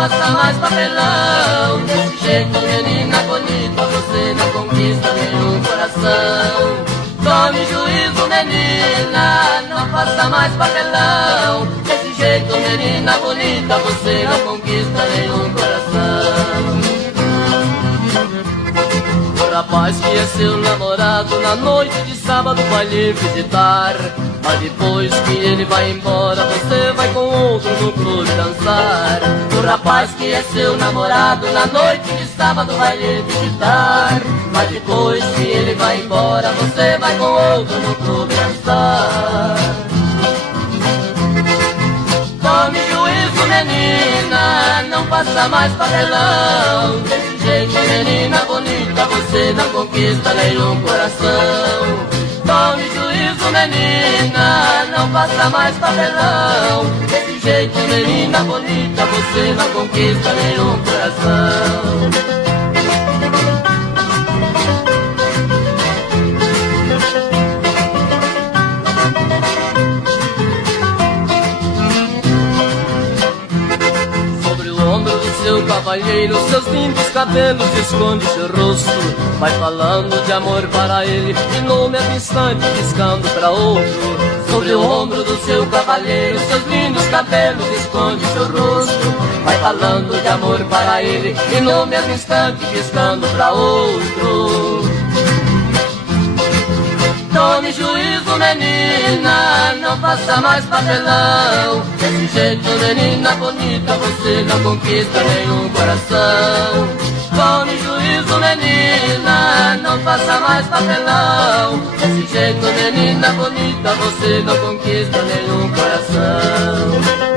faça mais papelão. Desse jeito, menina bonita, você não conquista nenhum coração. Tome juízo, menina, não faça mais papelão. Desse jeito, menina bonita, você não conquista nenhum coração. O rapaz que é seu namorado, na noite de sábado vai lhe visitar. Mas depois que ele vai embora, você vai com outro no clube dançar. O rapaz que é seu namorado, na noite de sábado vai lhe visitar. Mas depois que ele vai embora, você vai com outro no clube dançar. Tome juízo, menina, não faça mais papelão. Desse jeito, menina bonita, você não conquista nenhum coração. Tome juízo, menina, não faça mais papelão. Desse jeito, menina bonita, você não conquista nenhum coração. Seu cavalheiro, seus lindos cabelos esconde seu rosto. Vai falando de amor para ele, de nome a instante piscando para outro. Sobre o ombro do seu cavalheiro, seus lindos cabelos esconde seu rosto. Vai falando de amor para ele, de nome a instante piscando para outro. Tome juízo, menina, não faça mais papelão. Desse jeito, menina bonita, você não conquista nenhum coração. Tome juízo, menina, não faça mais papelão. Desse jeito, menina bonita, você não conquista nenhum coração.